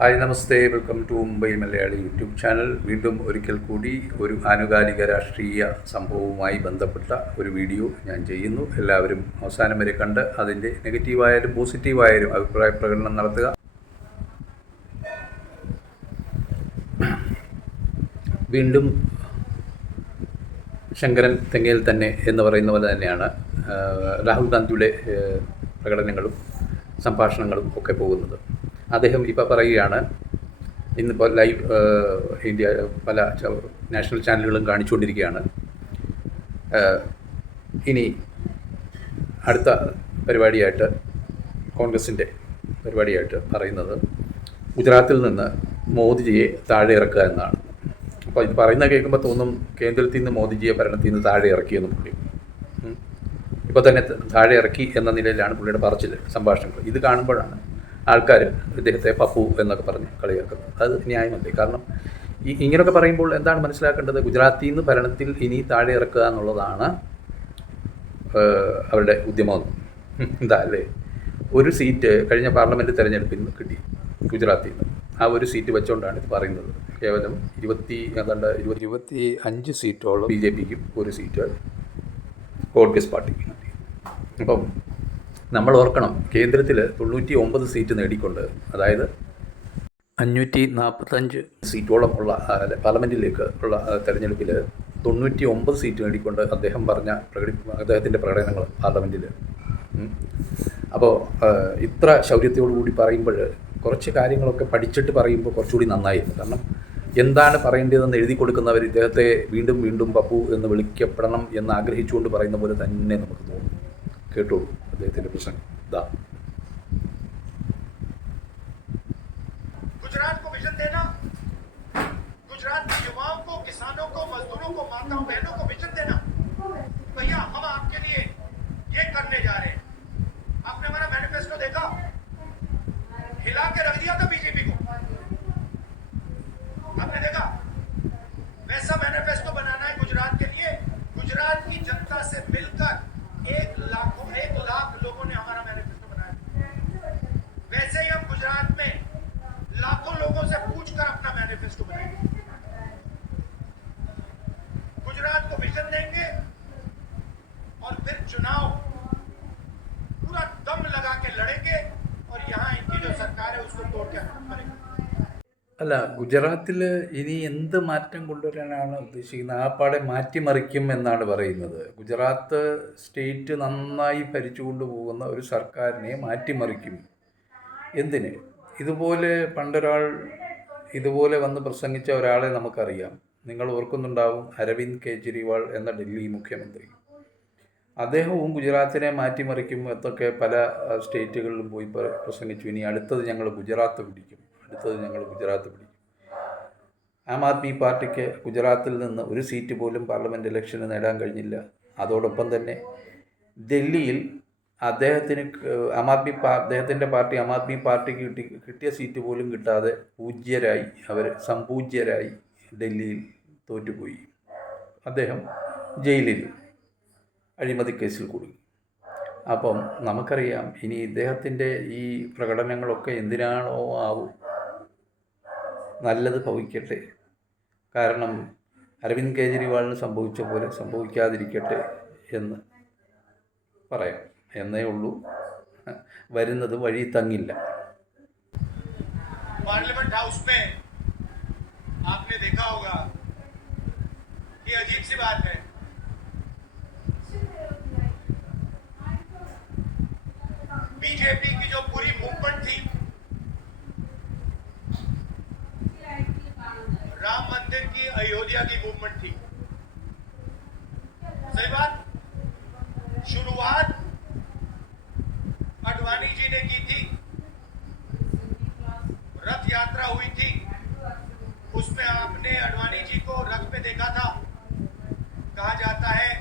ഹായ് നമസ്തേ, welcome to Mumbai Malayali YouTube channel. വീണ്ടും ഒരിക്കൽ കൂടി ഒരു ആനുകാലിക രാഷ്ട്രീയ സംഭവവുമായി ബന്ധപ്പെട്ട ഒരു വീഡിയോ ഞാൻ ചെയ്യുന്നു. എല്ലാവരും അവസാനം വരെ കണ്ട് അതിൻ്റെ നെഗറ്റീവായാലും പോസിറ്റീവായാലും അഭിപ്രായ പ്രകടനം നടത്തുക. വീണ്ടും ശങ്കരൻ തെങ്ങയിൽ തന്നെ എന്ന് പറയുന്ന പോലെ തന്നെയാണ് രാഹുൽ ഗാന്ധിയുടെ പ്രകടനങ്ങളും സംഭാഷണങ്ങളും ഒക്കെ പോകുന്നത്. അദ്ദേഹം ഇപ്പോൾ പറയുകയാണ്, ഇന്നിപ്പോൾ ലൈവ് ഇന്ത്യ പല നാഷണൽ ചാനലുകളും കാണിച്ചുകൊണ്ടിരിക്കുകയാണ്, ഇനി അടുത്ത പരിപാടിയായിട്ട് കോൺഗ്രസിൻ്റെ പരിപാടിയായിട്ട് പറയുന്നത് ഗുജറാത്തിൽ നിന്ന് മോദിജിയെ താഴെ ഇറക്കുക എന്നാണ്. അപ്പോൾ ഇത് പറയുന്നത് കേൾക്കുമ്പോൾ തോന്നും കേന്ദ്രത്തിൽ നിന്ന് മോദിജിയെ ഭരണത്തിൽ നിന്ന് താഴെ ഇറക്കിയെന്ന് പുള്ളി ഇപ്പോൾ തന്നെ താഴെ ഇറക്കി എന്ന നിലയിലാണ് പുള്ളിയുടെ പറച്ചിൽ, സംഭാഷണങ്ങൾ. ഇത് കാണുമ്പോഴാണ് ആൾക്കാർ ഇദ്ദേഹത്തെ പപ്പു എന്നൊക്കെ പറഞ്ഞ് കളിയാക്കുന്നത്. അത് ന്യായമല്ലേ? കാരണം ഇങ്ങനെയൊക്കെ പറയുമ്പോൾ എന്താണ് മനസ്സിലാക്കേണ്ടത്? ഗുജറാത്തിൽ നിന്ന് ഭരണത്തിൽ ഇനി താഴെ ഇറക്കുക എന്നുള്ളതാണ് അവരുടെ ഉദ്യമം. എന്താ അല്ലേ? ഒരു സീറ്റ് കഴിഞ്ഞ പാർലമെൻറ്റ് തെരഞ്ഞെടുപ്പിൽ നിന്ന് കിട്ടി ഗുജറാത്തിൽ നിന്ന്. ആ ഒരു സീറ്റ് വെച്ചുകൊണ്ടാണ് ഇത് പറയുന്നത്. കേവലം 25 സീറ്റോളം BJPക്കും, ഒരു സീറ്റ് കോൺഗ്രസ് പാർട്ടിക്കും കിട്ടി. അപ്പം നമ്മൾ ഓർക്കണം, കേന്ദ്രത്തിൽ 99 സീറ്റ് നേടിക്കൊണ്ട്, അതായത് 545 സീറ്റോളം ഉള്ള പാർലമെൻറ്റിലേക്ക് ഉള്ള തെരഞ്ഞെടുപ്പിൽ 99 സീറ്റ് നേടിക്കൊണ്ട് അദ്ദേഹത്തിൻ്റെ പ്രകടനങ്ങൾ പാർലമെൻറ്റിൽ. അപ്പോൾ ഇത്ര ശൗര്യത്തോടുകൂടി പറയുമ്പോൾ കുറച്ച് കാര്യങ്ങളൊക്കെ പഠിച്ചിട്ട് പറയുമ്പോൾ കുറച്ചുകൂടി നന്നായിരുന്നു. കാരണം എന്താണ് പറയേണ്ടതെന്ന് എഴുതി കൊടുക്കുന്നവർ ഇദ്ദേഹത്തെ വീണ്ടും വീണ്ടും പപ്പു എന്ന് വിളിക്കപ്പെടണം എന്ന് ആഗ്രഹിച്ചുകൊണ്ട് പറയുന്ന പോലെ തന്നെ നമുക്ക് തോന്നും. കേട്ടോളൂ അദ്ദേഹത്തിൻ്റെ പ്രസംഗം. गुजरात को विजन देना, गुजरात के युवाओं को, किसानों को, मजदूरों को, माताओं बहनों को विजन देना, भैया हम आपके लिए ये करने जा रहे हैं। आपने हमारा मैनिफेस्टो देखा, हिला के रख दिया था बीजेपी को, आपने देखा? वैसा मैनिफेस्टो बनाना है गुजरात के लिए। गुजरात की जनता से मिलकर 1 लाख लोगों ने हमारा मैनिफेस्टो बनाया। वैसे ही हम गुजरात में लाखों लोगों से पूछकर अपना मैनिफेस्टो बनाएंगे। गुजरात को विजन देंगे और फिर चुनाव पूरा दम लगा के लड़ेंगे और यहाँ इनकी जो सरकार है उसको तोड़ के मारेंगे। അല്ല, ഗുജറാത്തിൽ ഇനി എന്ത് മാറ്റം കൊണ്ടുവരാനാണ് ഉദ്ദേശിക്കുന്നത്? ആപ്പാടെ മാറ്റിമറിക്കും എന്നാണ് പറയുന്നത്. ഗുജറാത്ത് സ്റ്റേറ്റ് നന്നായി ഭരിച്ചുകൊണ്ട് പോകുന്ന ഒരു സർക്കാരിനെ മാറ്റിമറിക്കും. എന്തിന്? ഇതുപോലെ പണ്ടൊരാൾ ഇതുപോലെ വന്ന് പ്രസംഗിച്ച ഒരാളെ നമുക്കറിയാം. നിങ്ങൾ ഓർക്കുന്നുണ്ടാവും, അരവിന്ദ് കെജ്രിവാൾ എന്ന ഡൽഹി മുഖ്യമന്ത്രി. അദ്ദേഹവും ഗുജറാത്തിനെ മാറ്റിമറിക്കും എന്നൊക്കെ പല സ്റ്റേറ്റുകളിലും പോയി പ്രസംഗിച്ചു. ഇനി അടുത്തത് ഞങ്ങൾ ഗുജറാത്ത് പിടിക്കും. ആം ആദ്മി പാർട്ടിക്ക് ഗുജറാത്തിൽ നിന്ന് ഒരു സീറ്റ് പോലും പാർലമെൻറ്റ് ഇലക്ഷന് നേടാൻ കഴിഞ്ഞില്ല. അതോടൊപ്പം തന്നെ ഡൽഹിയിൽ അദ്ദേഹത്തിൻ്റെ പാർട്ടി ആം ആദ്മി പാർട്ടിക്ക് കിട്ടിയ സീറ്റ് പോലും കിട്ടാതെ സംപൂജ്യരായി ഡൽഹിയിൽ തോറ്റുപോയി. അദ്ദേഹം ജയിലിൽ അഴിമതി കേസിൽ കുടുങ്ങി. അപ്പം നമുക്കറിയാം, ഇനി ഇദ്ദേഹത്തിൻ്റെ ഈ പ്രകടനങ്ങളൊക്കെ എന്തിനാണോ ആവും, നല്ലത് ഭവിക്കട്ടെ. കാരണം അരവിന്ദ് കെജ്രിവാളിന് സംഭവിച്ച പോലെ സംഭവിക്കാതിരിക്കട്ടെ എന്ന് പറയാം എന്നേ ഉള്ളൂ. വരുന്നത് വഴി തങ്ങില്ല. पार्लियामेंट हाउस में आपने देखा होगा कि अजीब सी बात है, बीजेपी की जो पूरी मूवमेंट थी, राम मंदिर की, अयोध्या की मूवमेंट थी, सही बात, शुरुआत अडवाणी जी ने की थी। रथ यात्रा हुई थी, उसमें आपने अडवाणी जी को रथ पे देखा था। कहा जाता है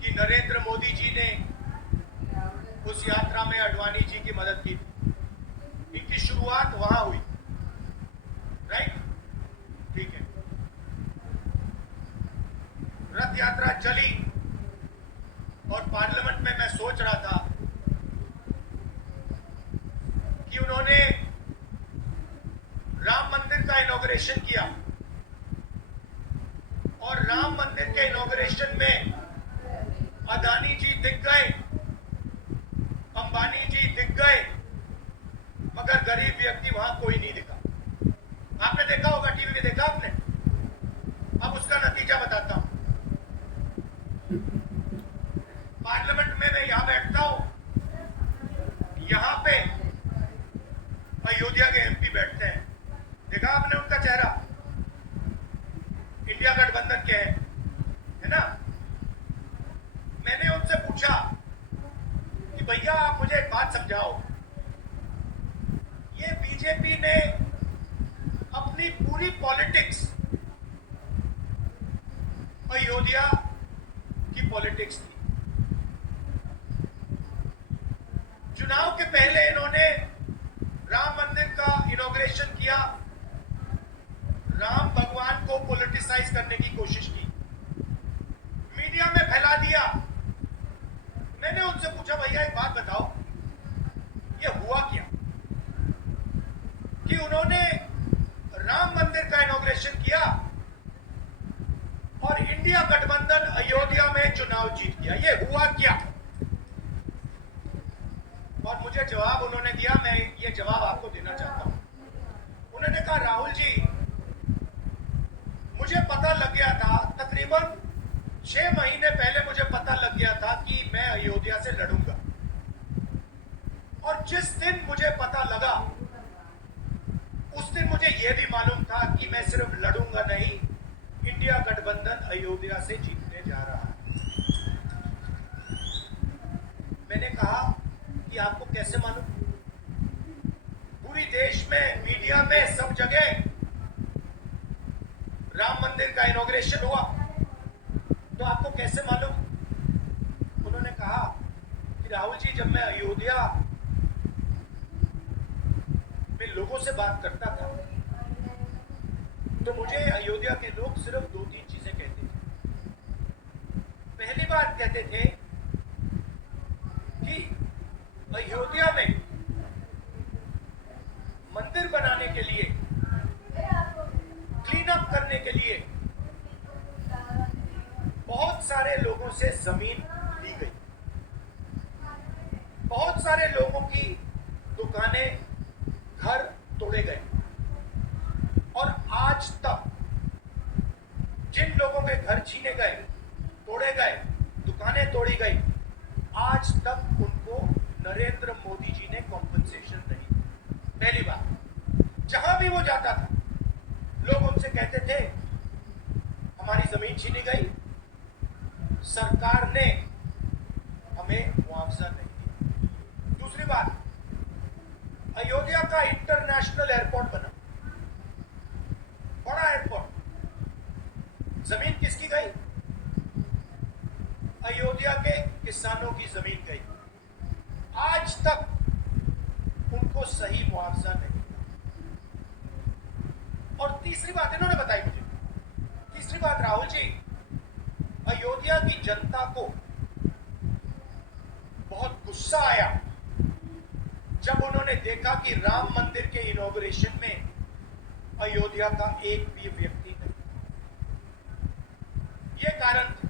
कि नरेंद्र मोदी जी ने उस यात्रा में अडवाणी जी की मदद की थी। इनकी शुरुआत वहां हुई, राइट? ठीक है। रथ यात्रा चली और पार्लियामेंट में मैं सोच रहा था कि उन्होंने इनॉग्रेशन किया और राम मंदिर के इनॉग्रेशन में अदानी जी दिख गए, अंबानी जी दिख गए, मगर गरीब व्यक्ति वहां कोई नहीं दिखा। आपने देखा होगा, टीवी में देखा आपने। अब उसका नतीजा बताता हूं। पार्लियामेंट में मैं यहां बैठता हूं, यहां पे अयोध्या के एमपी बैठते हैं, देखा आपने उनका चेहरा, इंडिया गठबंधन के है ना। मैंने उनसे पूछा कि भैया आप मुझे एक बात समझाओ, ये बीजेपी ने अपनी पूरी पॉलिटिक्स अयोध्या की पॉलिटिक्स थी। चुनाव के पहले इन्होंने राम मंदिर का इनॉग्रेशन किया, राम भगवान को पॉलिटिसाइज करने की कोशिश की, मीडिया में फैला दिया। मैंने उनसे पूछा भैया एक बात बताओ, ये हुआ क्या कि उन्होंने राम मंदिर का इनॉग्रेशन किया और इंडिया गठबंधन अयोध्या में चुनाव जीत गया, ये हुआ क्या? और मुझे जवाब उन्होंने दिया, मैं ये जवाब आपको देना चाहता हूं। उन्होंने कहा राहुल जी, मुझे पता लग गया था, तकरीबन 6 महीने पहले मुझे पता लग गया था कि मैं अयोध्या से लड़ूंगा, और जिस दिन मुझे पता लगा उस दिन मुझे यह भी मालूम था कि मैं सिर्फ लड़ूंगा नहीं, इंडिया गठबंधन अयोध्या से जीतने जा रहा है। मैंने कहा कि आपको कैसे मालूम? पूरी देश में, मीडिया में, सब जगह राम मंदिर का इनॉग्रेशन हुआ, तो आपको कैसे मालूम? उन्होंने कहा कि राहुल जी, जब मैं अयोध्या में लोगों से बात करता था तो मुझे अयोध्या के लोग सिर्फ 2-3 चीजें कहते थे। पहली बात कहते थे कि अयोध्या में मंदिर बनाने के लिए, क्लीन अप करने के लिए बहुत सारे लोगों से जमीन ली गई, बहुत सारे लोगों की दुकानें, घर तोड़े गए, और आज तक जिन लोगों के घर छीने गए, तोड़े गए, दुकानें तोड़ी गई, आज तक उनको नरेंद्र मोदी जी ने कॉम्पनसेशन नहीं। पहली बात, जहां भी वो जाता था लोग उनसे कहते थे हमारी जमीन छीनी गई, सरकार ने हमें मुआवजा नहीं दिया। दूसरी बात, अयोध्या का इंटरनेशनल एयरपोर्ट बना, बड़ा एयरपोर्ट, जमीन किसकी गई? अयोध्या के किसानों की जमीन गई, आज तक उनको सही मुआवजा नहीं। और तीसरी बात इन्होंने बताई मुझे, तीसरी बात, राहुल जी, अयोध्या की जनता को बहुत गुस्सा आया जब उन्होंने देखा कि राम मंदिर के इनॉग्रेशन में अयोध्या का एक भी व्यक्ति नहीं। ये कारण था।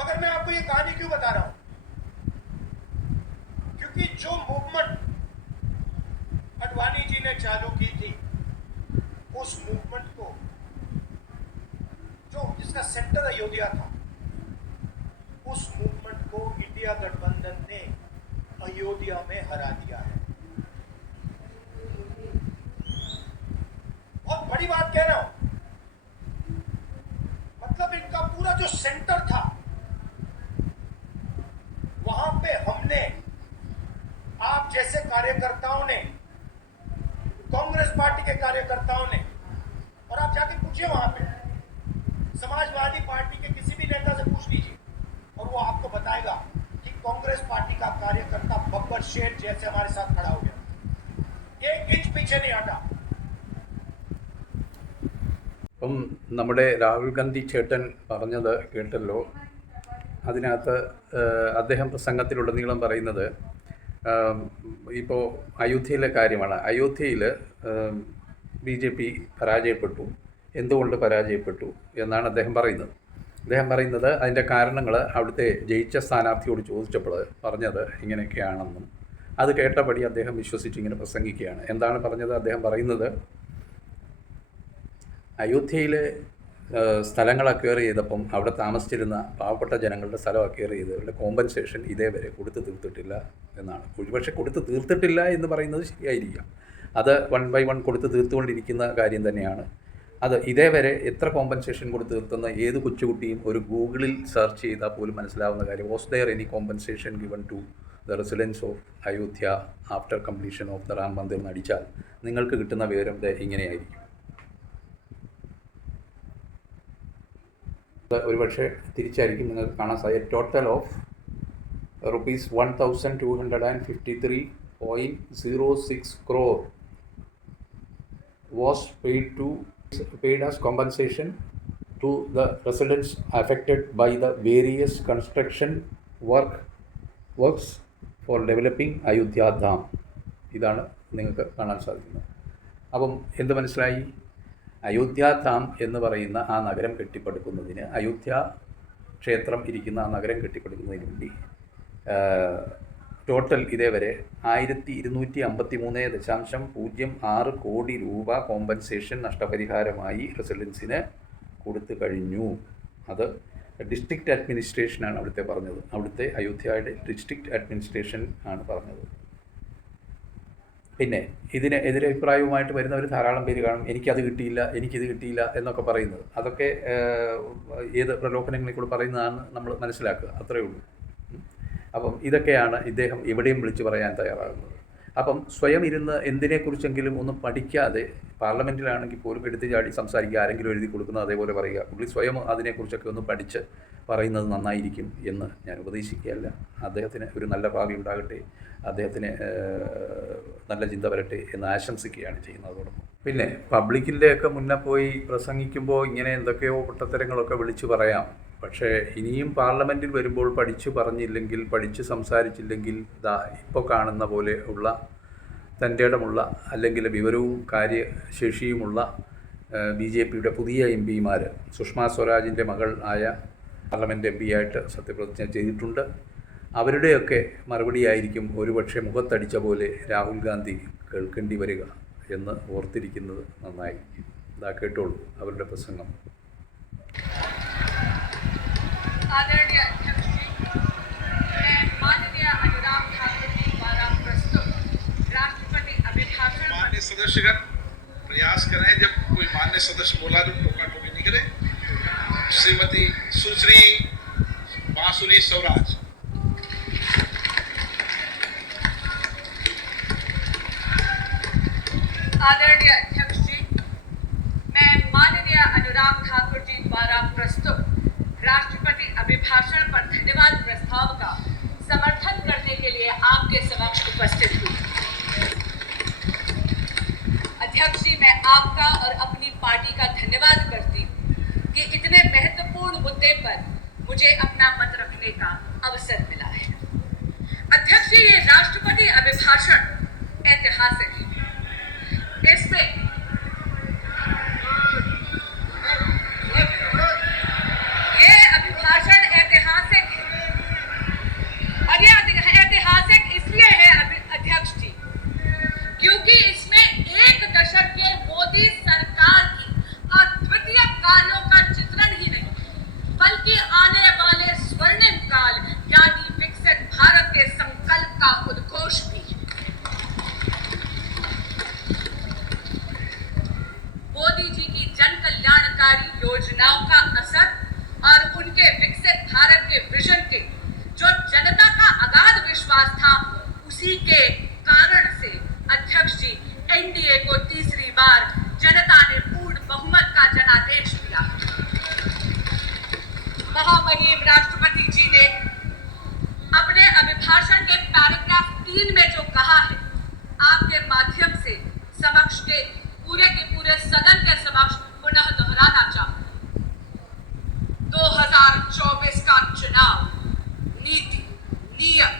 मगर मैं आपको ये कहानी क्यों बता रहा हूं? क्योंकि जो मूवमेंट अडवाणी जी ने चालू की थी, उस मूवमेंट को, जो जिसका सेंटर अयोध्या था, उस मूवमेंट को इंडिया गठबंधन ने अयोध्या में हरा दिया है। बहुत बड़ी बात कह रहा हूं, मतलब इनका पूरा जो सेंटर था, वहां पे हमने, आप जैसे कार्यकर्ताओं ने, कांग्रेस पार्टी के कार्यकर्ताओं ने, और आप जाके पूछिए वहां पे, समाजवादी पार्टी के किसी भी नेता से पूछ लीजिए और वो आपको बताएगा कि कांग्रेस पार्टी का कार्यकर्ता बब्बर शेर जैसे हमारे साथ खड़ा हो गया, 1 इंच पीछे नहीं हटा। അപ്പം നമ്മുടെ രാഹുൽ ഗാന്ധി ചേട്ടൻ പറഞ്ഞത് കേട്ടല്ലോ. അതിനകത്ത് അദ്ദേഹം പ്രസംഗത്തിലുടനീളം പറയുന്നത് ഇപ്പോൾ അയോധ്യയിലെ കാര്യമാണ്. അയോധ്യയിൽ BJP പരാജയപ്പെട്ടു. എന്തുകൊണ്ട് പരാജയപ്പെട്ടു എന്നാണ് അദ്ദേഹം പറയുന്നത്. അതിൻ്റെ കാരണങ്ങൾ അവിടുത്തെ ജയിച്ച സ്ഥാനാർത്ഥിയോട് ചോദിച്ചപ്പോൾ പറഞ്ഞത് ഇങ്ങനെയൊക്കെയാണെന്നും അത് കേട്ടപടി അദ്ദേഹം വിശ്വസിച്ച് ഇങ്ങനെ പ്രസംഗിക്കുകയാണ്. എന്താണ് പറഞ്ഞത്? അദ്ദേഹം പറയുന്നത്, അയോധ്യയിലെ സ്ഥലങ്ങൾ അക്വയർ ചെയ്തപ്പം അവിടെ താമസിച്ചിരുന്ന പാവപ്പെട്ട ജനങ്ങളുടെ സ്ഥലം അക്വയർ ചെയ്തവരുടെ കോമ്പൻസേഷൻ ഇതേവരെ കൊടുത്തു തീർത്തിട്ടില്ല എന്നാണ്. ഒരുപക്ഷെ കൊടുത്തു തീർത്തിട്ടില്ല എന്ന് പറയുന്നത് ശരിയായിരിക്കാം. അത് 1 by 1 കൊടുത്ത് തീർത്തുകൊണ്ടിരിക്കുന്ന കാര്യം തന്നെയാണ്. അത് ഇതേവരെ എത്ര കോമ്പൻസേഷൻ കൊടുത്ത് തീർത്തുന്ന ഏത് കൊച്ചുകുട്ടിയും ഒരു ഗൂഗിളിൽ സെർച്ച് ചെയ്താൽ പോലും മനസ്സിലാവുന്ന കാര്യം. Was there any compensation given to the residents of Ayodhya after completion of the Ram Mandir എന്ന് അടിച്ചാൽ നിങ്ങൾക്ക് കിട്ടുന്ന വിവരം ഇങ്ങനെയായിരിക്കും. ഒരുപക്ഷെ തിരിച്ചായിരിക്കും നിങ്ങൾക്ക് കാണാൻ സാധിക്കും. Total of rupees 1253.06 crore was paid as compensation to the residents affected by the various construction works for developing Ayodhya Dham. ഇതാണ് നിങ്ങൾക്ക് കാണാൻ സാധിക്കുന്നത്. അപ്പം എന്ത് മനസ്സിലായി? അയോധ്യ ധാം എന്ന് പറയുന്ന ആ നഗരം കെട്ടിപ്പടുക്കുന്നതിന്, അയോധ്യ ക്ഷേത്രം ഇരിക്കുന്ന ആ നഗരം കെട്ടിപ്പടുക്കുന്നതിന് വേണ്ടി ടോട്ടൽ ഇതേവരെ 1253.06 കോടി രൂപ കോമ്പൻസേഷൻ നഷ്ടപരിഹാരമായി റെസിഡൻസിന് കൊടുത്തു കഴിഞ്ഞു. അത് ഡിസ്ട്രിക്റ്റ് അഡ്മിനിസ്ട്രേഷനാണ് അവിടുത്തെ പറഞ്ഞത്. അവിടുത്തെ അയോധ്യയുടെ ഡിസ്ട്രിക്റ്റ് അഡ്മിനിസ്ട്രേഷൻ ആണ് പറഞ്ഞത്. പിന്നെ ഇതിന് എതിരഭിപ്രായവുമായിട്ട് വരുന്നവർ ധാരാളം പേര് കാണും. എനിക്കത് കിട്ടിയില്ല, എനിക്കിത് കിട്ടിയില്ല എന്നൊക്കെ പറയുന്നത്. അതൊക്കെ ഏത് പ്രലോഭനങ്ങളിൽ കൂടെ പറയുന്നതാണ് നമ്മൾ മനസ്സിലാക്കുക, അത്രയേ ഉള്ളൂ. അപ്പം ഇതൊക്കെയാണ് ഇദ്ദേഹം എവിടെയും വിളിച്ചു പറയാൻ തയ്യാറാകുന്നത്. അപ്പം സ്വയം ഇരുന്ന് എന്തിനെക്കുറിച്ചെങ്കിലും ഒന്നും പഠിക്കാതെ പാർലമെൻറ്റിലാണെങ്കിൽ പോലും എടുത്തു ചാടി സംസാരിക്കുക, ആരെങ്കിലും എഴുതി കൊടുക്കുന്നത് അതേപോലെ പറയുക. പുള്ളി സ്വയം അതിനെക്കുറിച്ചൊക്കെ ഒന്ന് പഠിച്ച് പറയുന്നത് നന്നായിരിക്കും എന്ന് ഞാൻ ഉപദേശിക്കുകയല്ല. അദ്ദേഹത്തിന് ഒരു നല്ല ഭാവി ഉണ്ടാകട്ടെ, അദ്ദേഹത്തിന് നല്ല ചിന്ത വരട്ടെ എന്ന് ആശംസിക്കുകയാണ് ചെയ്യുന്നത്. അതോടൊപ്പം പിന്നെ പബ്ലിക്കിൻ്റെയൊക്കെ മുന്നേ പോയി പ്രസംഗിക്കുമ്പോൾ ഇങ്ങനെ എന്തൊക്കെയോ പൊട്ടത്തരങ്ങളൊക്കെ വിളിച്ചു പറയാം. പക്ഷേ ഇനിയും പാർലമെൻറ്റിൽ വരുമ്പോൾ പഠിച്ചു പറഞ്ഞില്ലെങ്കിൽ, പഠിച്ച് സംസാരിച്ചില്ലെങ്കിൽ, ഇപ്പോൾ കാണുന്ന പോലെ ഉള്ള തൻ്റെ ഇടമുള്ള അല്ലെങ്കിൽ വിവരവും കാര്യശേഷിയുമുള്ള BJPയുടെ പുതിയ MP-മാർ, സുഷമ സ്വരാജിൻ്റെ മകൾ ആയ പാർലമെൻറ്റ് MP ആയിട്ട് സത്യപ്രതിജ്ഞ ചെയ്തിട്ടുണ്ട്. അവരുടെയൊക്കെ മറുപടിയായിരിക്കും ഒരുപക്ഷെ മുഖത്തടിച്ച പോലെ രാഹുൽ ഗാന്ധി കേൾക്കേണ്ടി വരിക എന്ന് ഓർത്തിരിക്കുന്നത് നന്നായിരിക്കും. കേട്ടോളൂ അവരുടെ പ്രസംഗം. आदरणीय अध्यक्ष जी, मैं माननीय अनुराग ठाकुर जी द्वारा प्रस्तुत राष्ट्रपति अभिभाषण। मान्य सदस्यगण प्रयास करें, जब कोई मान्य सदस्य बोला तो टोका टोकी नहीं करें। श्रीमती सुश्री बांसुरी स्वराज। आदरणीय अध्यक्ष जी, मैं माननीय अनुराग ठाकुर जी द्वारा प्रस्तुत राष्ट्रपति अभिभाषण पर धन्यवाद प्रस्ताव का समर्थन करने के लिए आपके समक्ष उपस्थित हुई। अध्यक्ष जी, मैं आपका और अपनी पार्टी का धन्यवाद करती हूँ कि इतने महत्वपूर्ण मुद्दे पर मुझे अपना मत रखने का अवसर मिला है। अध्यक्ष जी, ये राष्ट्रपति अभिभाषण ऐतिहासिक है। इससे भाषण ऐतिहासिक है और ये ऐतिहासिक इसलिए है अध्यक्ष जी क्योंकि इसमें 1 दशक के मोदी सरकार की अद्वितीय कार्यों का चित्रण ही नहीं बल्कि आने वाले स्वर्णिम काल यानी विकसित भारत के संकल्प का उद्घोष भी है। मोदी जी की जन कल्याणकारी योजनाओं का असर और उनके विकसित भारत के विजन के जो जनता का अगाध विश्वास था, उसी के कारण से अध्यक्ष जी NDA को तीसरी बार जनता ने पूर्ण बहुमत का जनादेश दिया। महामहिम राष्ट्रपति जी ने अपने अभिभाषण के पैराग्राफ 3 में जो कहा है, आपके माध्यम से समक्ष के पूरे सदन के समक्ष पुनः दोहराना चाहूं। 2024 का चुनाव नीति, नियत,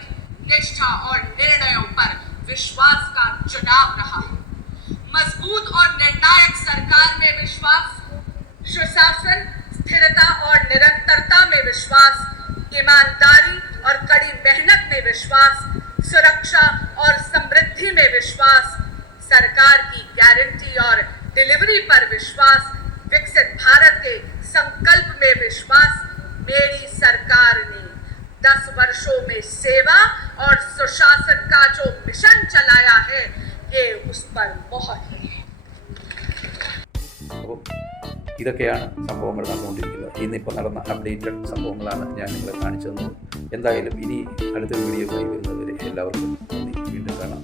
निष्ठा और निर्णयों पर विश्वास का चुनाव रहा है। मजबूत मजबूत और निर्णायक सरकार में विश्वास, सुशासन, स्थिरता और निरंतरता में विश्वास, ईमानदारी और कड़ी मेहनत में विश्वास, सुरक्षा और समृद्धि में विश्वास, सरकार की गारंटी और डिलीवरी पर विश्वास, विकसित भारत के संकल्प में विश्वास। मेरी सरकार ने 10 वर्षों में सेवा और सुशासन का जो मिशन चलाया है, ये उस पर मोहर है। അപ്പോൾ ഇതൊക്കെയാണ് സംഭവങ്ങൾ നടന്നുകൊണ്ടിരിക്കുന്നത്. ഇന്നിപ്പോൾ നടന്ന അപ്ഡേറ്റഡ് സംഭവങ്ങളാണ് ഞാൻ നിങ്ങളെ കാണിച്ചു തന്നത്. എന്തായാലും ഇനി അടുത്ത വീഡിയോയുമായി വരുന്നവരെ എല്ലാവർക്കും നന്ദി. വീണ്ടും കാണാം.